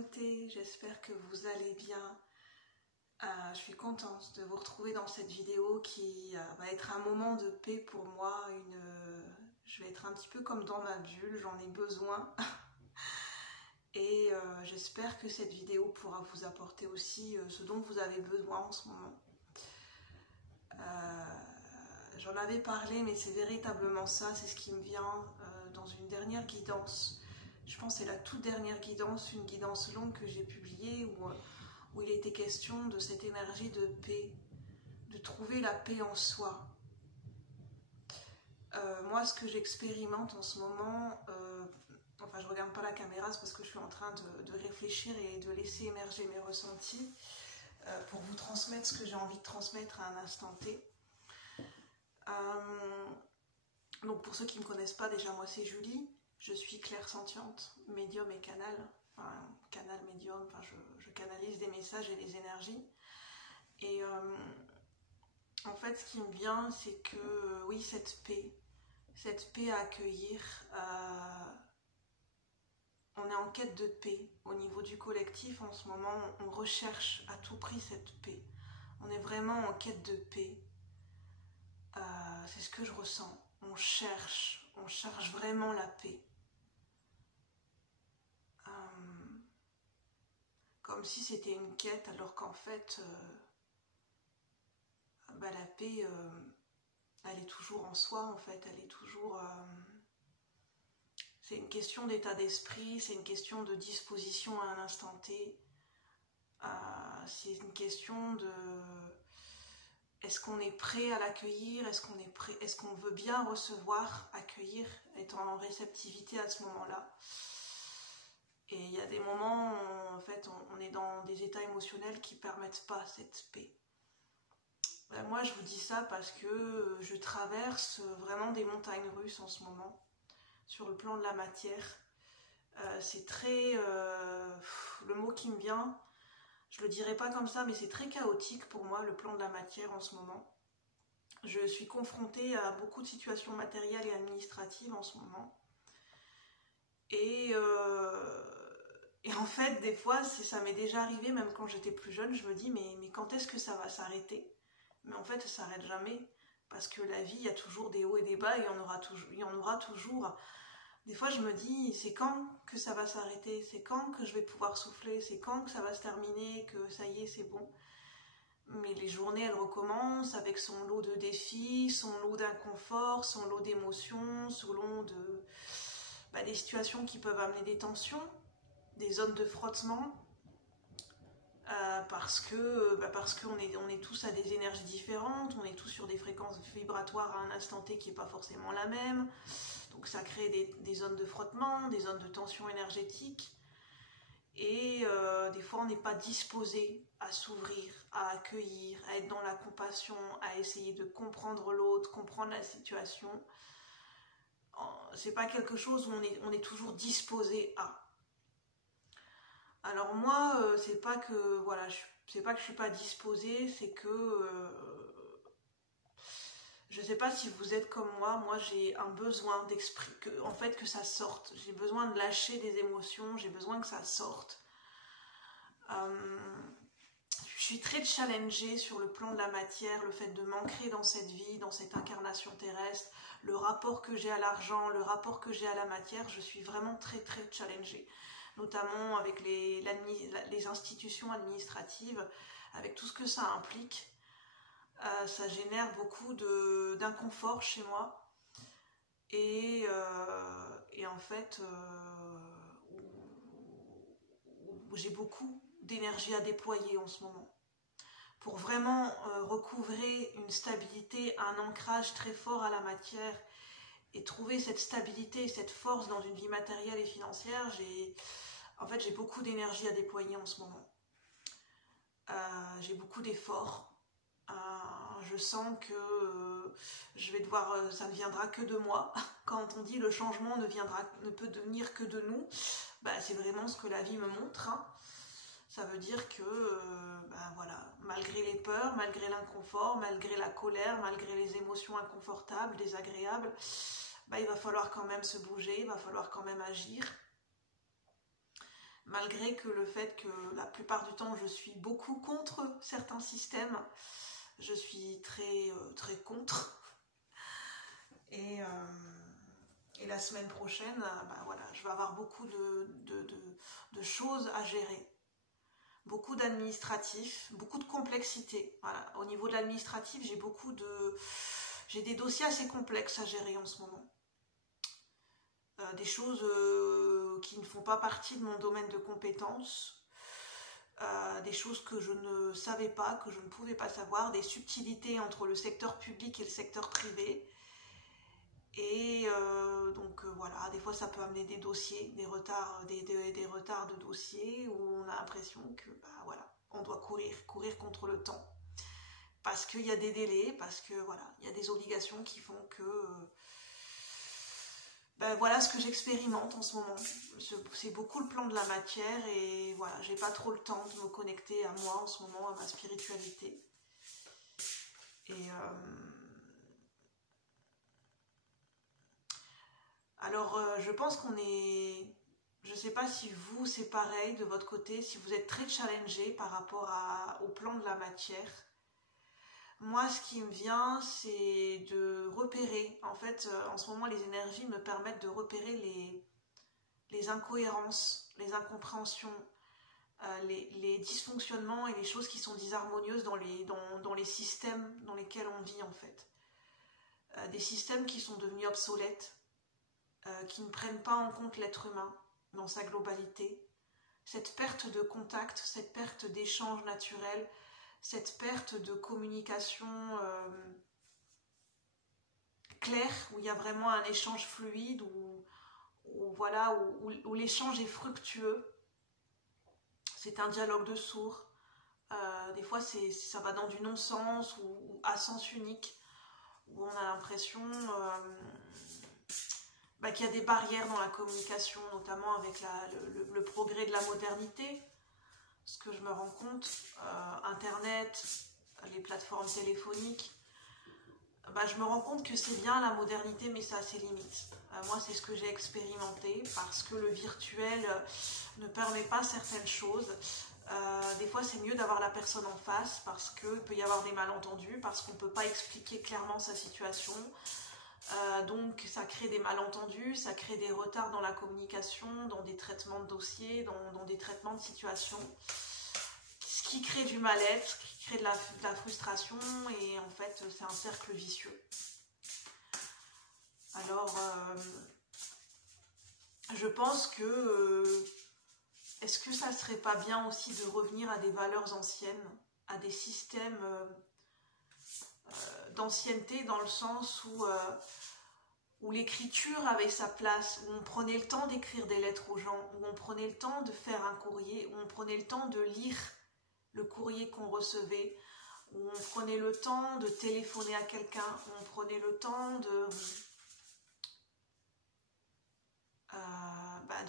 communauté, j'espère que vous allez bien. Je suis contente de vous retrouver dans cette vidéo qui va être un moment de paix pour moi. Je vais être un petit peu comme dans ma bulle, j'en ai besoin. Et j'espère que cette vidéo pourra vous apporter aussi ce dont vous avez besoin en ce moment. J'en avais parlé, mais c'est véritablement ça, c'est ce qui me vient dans une dernière guidance. Je pense que c'est la toute dernière guidance, une guidance longue que j'ai publiée où il était question de cette énergie de paix, de trouver la paix en soi. Moi, ce que j'expérimente en ce moment, enfin je ne regarde pas la caméra, c'est parce que je suis en train de réfléchir et de laisser émerger mes ressentis pour vous transmettre ce que j'ai envie de transmettre à un instant T. Donc pour ceux qui ne me connaissent pas, déjà moi c'est Julie, je suis clairsentiente, médium et canal, enfin canal médium, enfin je canalise des messages et des énergies. Et en fait ce qui me vient c'est que oui, cette paix à accueillir, on est en quête de paix au niveau du collectif en ce moment, on recherche à tout prix cette paix, on est vraiment en quête de paix. C'est ce que je ressens, on cherche vraiment la paix. Comme si c'était une quête, alors qu'en fait, la paix, elle est toujours en soi, en fait, elle est toujours... c'est une question d'état d'esprit, c'est une question de disposition à un instant T, c'est une question de... Est-ce qu'on est prêt à l'accueillir? Est-ce qu'on veut bien recevoir, accueillir, être en réceptivité à ce moment-là? Et il y a des moments où en fait, on est dans des états émotionnels qui ne permettent pas cette paix. Moi, je vous dis ça parce que je traverse vraiment des montagnes russes en ce moment, sur le plan de la matière. C'est très... le mot qui me vient... Je le dirais pas comme ça, mais c'est très chaotique pour moi, le plan de la matière en ce moment. Je suis confrontée à beaucoup de situations matérielles et administratives en ce moment. Et en fait, des fois, ça m'est déjà arrivé, même quand j'étais plus jeune, je me dis, mais quand est-ce que ça va s'arrêter? Mais en fait, ça s'arrête jamais. Parce que la vie, il y a toujours des hauts et des bas, il y en aura toujours. Des fois, je me dis, c'est quand que ça va s'arrêter? C'est quand que je vais pouvoir souffler? C'est quand que ça va se terminer? Que ça y est, c'est bon? Mais les journées, elles recommencent avec son lot de défis, son lot d'inconfort, son lot d'émotions, son lot de... des situations qui peuvent amener des tensions, des zones de frottement, parce qu'on est tous à des énergies différentes, on est tous sur des fréquences vibratoires à un instant T qui n'est pas forcément la même. Donc ça crée des zones de frottement, des zones de tension énergétique. Et des fois, on n'est pas disposé à s'ouvrir, à accueillir, à être dans la compassion, à essayer de comprendre l'autre, comprendre la situation. C'est pas quelque chose où on est toujours disposé à. Alors moi, c'est pas que voilà, c'est pas que je suis pas disposée, c'est que je sais pas si vous êtes comme moi j'ai un besoin d'exprimer, en fait que ça sorte. J'ai besoin de lâcher des émotions, j'ai besoin que ça sorte. Je suis très challengée sur le plan de la matière, le fait de m'ancrer dans cette vie, dans cette incarnation terrestre, le rapport que j'ai à l'argent, le rapport que j'ai à la matière, je suis vraiment très très challengée. Notamment avec les institutions administratives, avec tout ce que ça implique. Ça génère beaucoup d'inconfort chez moi. Et en fait, où j'ai beaucoup d'énergie à déployer en ce moment. Pour vraiment recouvrer une stabilité, un ancrage très fort à la matière et trouver cette stabilité et cette force dans une vie matérielle et financière, j'ai beaucoup d'énergie à déployer en ce moment. J'ai beaucoup d'efforts. Je sens que je vais devoir, ça ne viendra que de moi. Quand on dit le changement ne peut venir que de nous, c'est vraiment ce que la vie me montre. Hein. Ça veut dire que, voilà, malgré les peurs, malgré l'inconfort, malgré la colère, malgré les émotions inconfortables, désagréables, il va falloir quand même se bouger, il va falloir quand même agir. malgré que le fait que la plupart du temps je suis beaucoup contre certains systèmes, je suis très contre. Et la semaine prochaine, voilà, je vais avoir beaucoup de choses à gérer. Beaucoup d'administratifs, beaucoup de complexité. Voilà. Au niveau de l'administratif, j'ai des dossiers assez complexes à gérer en ce moment. Des choses qui ne font pas partie de mon domaine de compétences, des choses que je ne savais pas, que je ne pouvais pas savoir, des subtilités entre le secteur public et le secteur privé. Et donc voilà, des fois ça peut amener des dossiers, des retards de dossiers où on a l'impression que voilà, on doit courir contre le temps. Parce qu'il y a des délais, parce que voilà, il y a des obligations qui font que voilà ce que j'expérimente en ce moment. C'est beaucoup le plan de la matière et voilà, j'ai pas trop le temps de me connecter à moi en ce moment, à ma spiritualité. Et alors, je pense qu'on est... Je ne sais pas si vous, c'est pareil de votre côté, si vous êtes très challengé par rapport au plan de la matière. Moi, ce qui me vient, c'est de repérer. En fait, en ce moment, les énergies me permettent de repérer les incohérences, les incompréhensions, les dysfonctionnements et les choses qui sont disharmonieuses dans les systèmes dans lesquels on vit, en fait. Des systèmes qui sont devenus obsolètes, qui ne prennent pas en compte l'être humain dans sa globalité, cette perte de contact, cette perte d'échange naturel, cette perte de communication claire, où il y a vraiment un échange fluide, où l'échange est fructueux. C'est un dialogue de sourds. Des fois, ça va dans du non-sens ou à sens unique, où on a l'impression... qu'il y a des barrières dans la communication, notamment avec le progrès de la modernité. Ce que je me rends compte, Internet, les plateformes téléphoniques, je me rends compte que c'est bien la modernité, mais ça a ses limites. Moi, c'est ce que j'ai expérimenté, parce que le virtuel ne permet pas certaines choses. Des fois, c'est mieux d'avoir la personne en face, parce qu'il peut y avoir des malentendus, parce qu'on ne peut pas expliquer clairement sa situation. Donc ça crée des malentendus, ça crée des retards dans la communication, dans des traitements de dossiers, dans des traitements de situations, ce qui crée du mal-être, qui crée de la frustration, et en fait c'est un cercle vicieux. Alors je pense que est-ce que ça serait pas bien aussi de revenir à des valeurs anciennes, à des systèmes d'ancienneté, dans le sens où l'écriture avait sa place, où on prenait le temps d'écrire des lettres aux gens, où on prenait le temps de faire un courrier, où on prenait le temps de lire le courrier qu'on recevait, où on prenait le temps de téléphoner à quelqu'un, où on prenait le temps de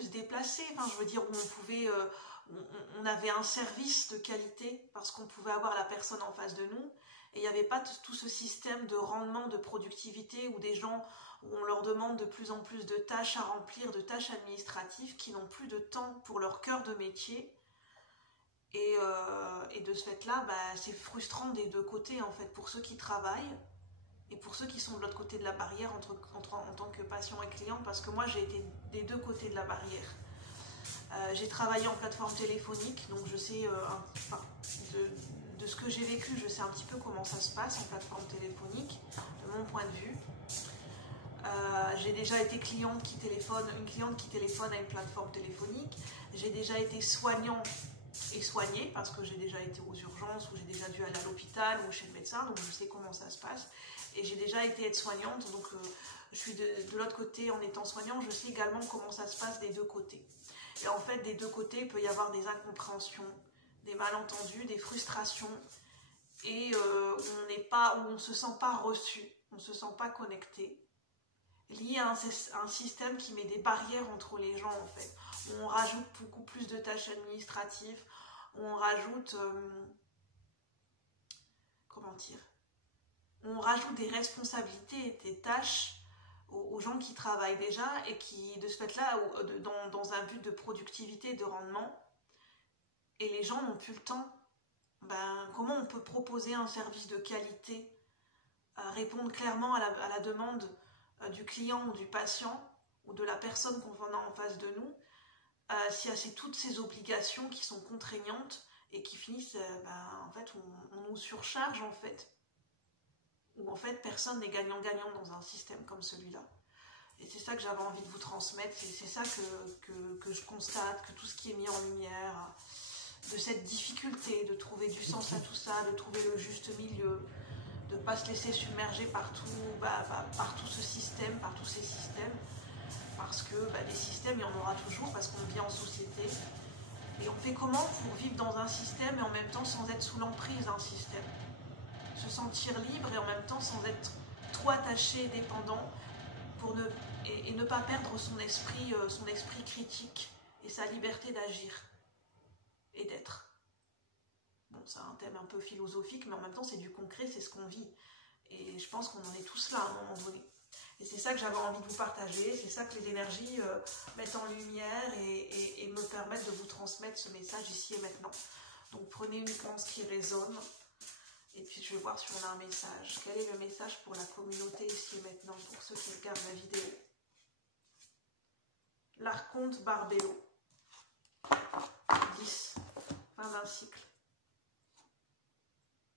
se déplacer, enfin, je veux dire, où on pouvait... on avait un service de qualité parce qu'on pouvait avoir la personne en face de nous, et il n'y avait pas tout ce système de rendement, de productivité, où des gens, où on leur demande de plus en plus de tâches à remplir, de tâches administratives, qui n'ont plus de temps pour leur cœur de métier. Et de ce fait-là, c'est frustrant des deux côtés, en fait, pour ceux qui travaillent et pour ceux qui sont de l'autre côté de la barrière en tant que patient et client, parce que moi, j'ai été des deux côtés de la barrière. J'ai travaillé en plateforme téléphonique, donc je sais, de ce que j'ai vécu, je sais un petit peu comment ça se passe en plateforme téléphonique, de mon point de vue. J'ai déjà été une cliente qui téléphone à une plateforme téléphonique. J'ai déjà été soignant et soignée, parce que j'ai déjà été aux urgences, ou j'ai déjà dû aller à l'hôpital ou chez le médecin, donc je sais comment ça se passe. Et j'ai déjà été aide-soignante, donc je suis de l'autre côté en étant soignant, je sais également comment ça se passe des deux côtés. Et en fait, des deux côtés, il peut y avoir des incompréhensions, des malentendus, des frustrations, et où on ne se sent pas reçu, on ne se sent pas connecté, lié à un système qui met des barrières entre les gens, en fait, où on rajoute beaucoup plus de tâches administratives, où on rajoute, comment dire, on rajoute des responsabilités et des tâches aux gens qui travaillent déjà et qui, de ce fait-là, dans un but de productivité, de rendement, et les gens n'ont plus le temps. Ben, comment on peut proposer un service de qualité, répondre clairement à la demande du client ou du patient ou de la personne qu'on a en face de nous, s'il y a toutes ces obligations qui sont contraignantes et qui finissent, en fait, on nous surcharge en fait. Où en fait personne n'est gagnant-gagnant dans un système comme celui-là. Et c'est ça que j'avais envie de vous transmettre, c'est ça que je constate, que tout ce qui est mis en lumière, de cette difficulté de trouver du sens à tout ça, de trouver le juste milieu, de ne pas se laisser submerger par tout ce système, par tous ces systèmes, parce que des systèmes, il y en aura toujours, parce qu'on vit en société. Et on fait comment pour vivre dans un système et en même temps sans être sous l'emprise d'un système? Se sentir libre et en même temps sans être trop attaché et dépendant et ne pas perdre son esprit critique et sa liberté d'agir et d'être. Bon, c'est un thème un peu philosophique, mais en même temps c'est du concret, c'est ce qu'on vit. Et je pense qu'on en est tous là à un moment donné. Et c'est ça que j'avais envie de vous partager, c'est ça que les énergies mettent en lumière et me permettent de vous transmettre ce message ici et maintenant. Donc prenez uniquement ce qui résonne. Et puis je vais voir si on a un message. Quel est le message pour la communauté ici et maintenant, pour ceux qui regardent la vidéo? L'archonte Barbello. 10. Fin d'un cycle.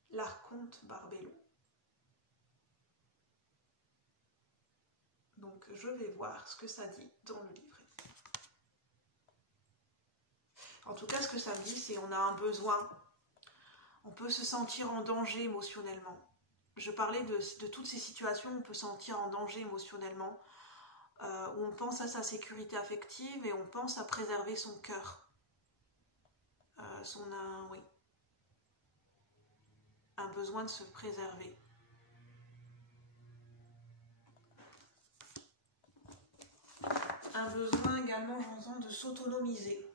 L'archonte Barbello. Donc je vais voir ce que ça dit dans le livret. En tout cas, ce que ça me dit, c'est qu'on a un besoin. On peut se sentir en danger émotionnellement. Je parlais de toutes ces situations où on peut se sentir en danger émotionnellement, où on pense à sa sécurité affective et on pense à préserver son cœur. Oui, un besoin de se préserver. Un besoin également, j'entends, de s'autonomiser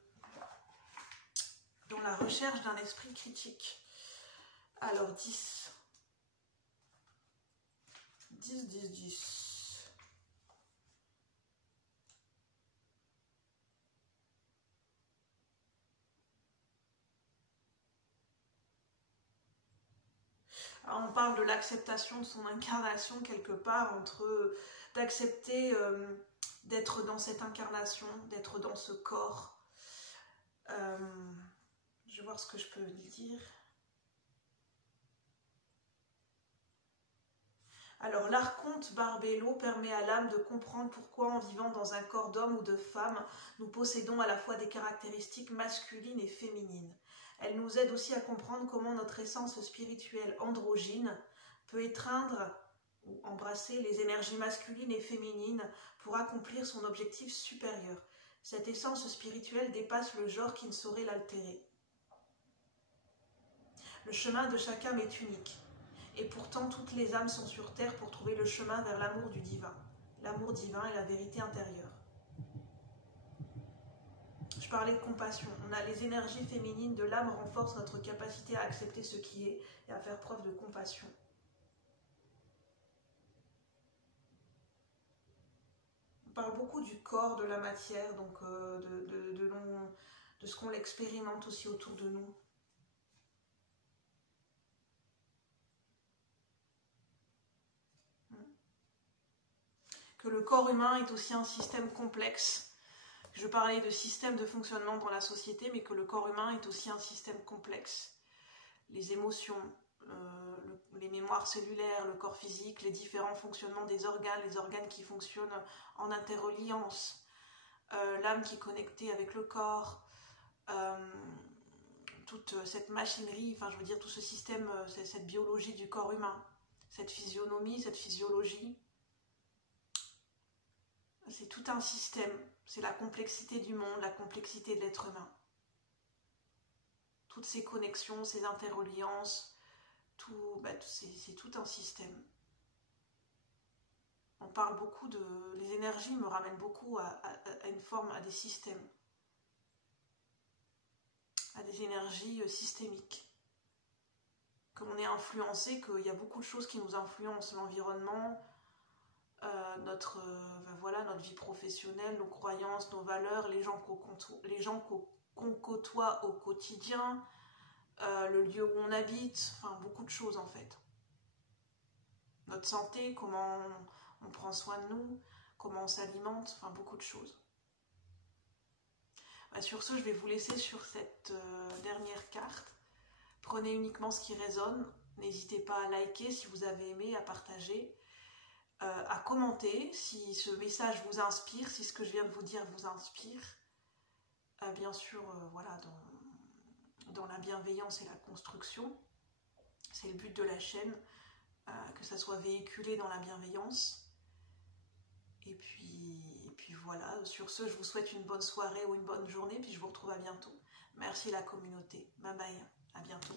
dans la recherche d'un esprit critique. Alors 10. 10, 10, 10. Alors on parle de l'acceptation de son incarnation quelque part, d'accepter d'être dans cette incarnation, d'être dans ce corps. Je vais voir ce que je peux dire. Alors, l'archonte Barbello permet à l'âme de comprendre pourquoi, en vivant dans un corps d'homme ou de femme, nous possédons à la fois des caractéristiques masculines et féminines. Elle nous aide aussi à comprendre comment notre essence spirituelle androgyne peut étreindre ou embrasser les énergies masculines et féminines pour accomplir son objectif supérieur. Cette essence spirituelle dépasse le genre qui ne saurait l'altérer. Le chemin de chaque âme est unique. Et pourtant, toutes les âmes sont sur terre pour trouver le chemin vers l'amour du divin. L'amour divin est la vérité intérieure. Je parlais de compassion. Les énergies féminines de l'âme renforcent notre capacité à accepter ce qui est et à faire preuve de compassion. On parle beaucoup du corps, de la matière, donc de ce qu'on expérimente aussi autour de nous. Que le corps humain est aussi un système complexe. Je parlais de système de fonctionnement dans la société, mais que le corps humain est aussi un système complexe. Les émotions, les mémoires cellulaires, le corps physique, les différents fonctionnements des organes, les organes qui fonctionnent en interreliance, l'âme qui est connectée avec le corps, toute cette machinerie, enfin je veux dire tout ce système, cette biologie du corps humain, cette physionomie, cette physiologie. C'est tout un système, c'est la complexité du monde, la complexité de l'être humain. Toutes ces connexions, ces interreliances, c'est tout un système. On parle beaucoup les énergies me ramènent beaucoup à une forme, à des systèmes, à des énergies systémiques. Comme on est influencé, qu'il y a beaucoup de choses qui nous influencent, l'environnement, voilà, notre vie professionnelle, nos croyances, nos valeurs, les gens qu'on côtoie au quotidien, le lieu où on habite, enfin beaucoup de choses en fait. Notre santé, comment on prend soin de nous, comment on s'alimente, enfin beaucoup de choses. Sur ce, je vais vous laisser sur cette dernière carte. Prenez uniquement ce qui résonne. N'hésitez pas à liker si vous avez aimé, à partager, à commenter si ce message vous inspire, si ce que je viens de vous dire vous inspire. Bien sûr, voilà, dans la bienveillance et la construction. C'est le but de la chaîne, que ça soit véhiculé dans la bienveillance. Et puis voilà, sur ce, je vous souhaite une bonne soirée ou une bonne journée, puis je vous retrouve à bientôt. Merci la communauté. Bye bye, à bientôt.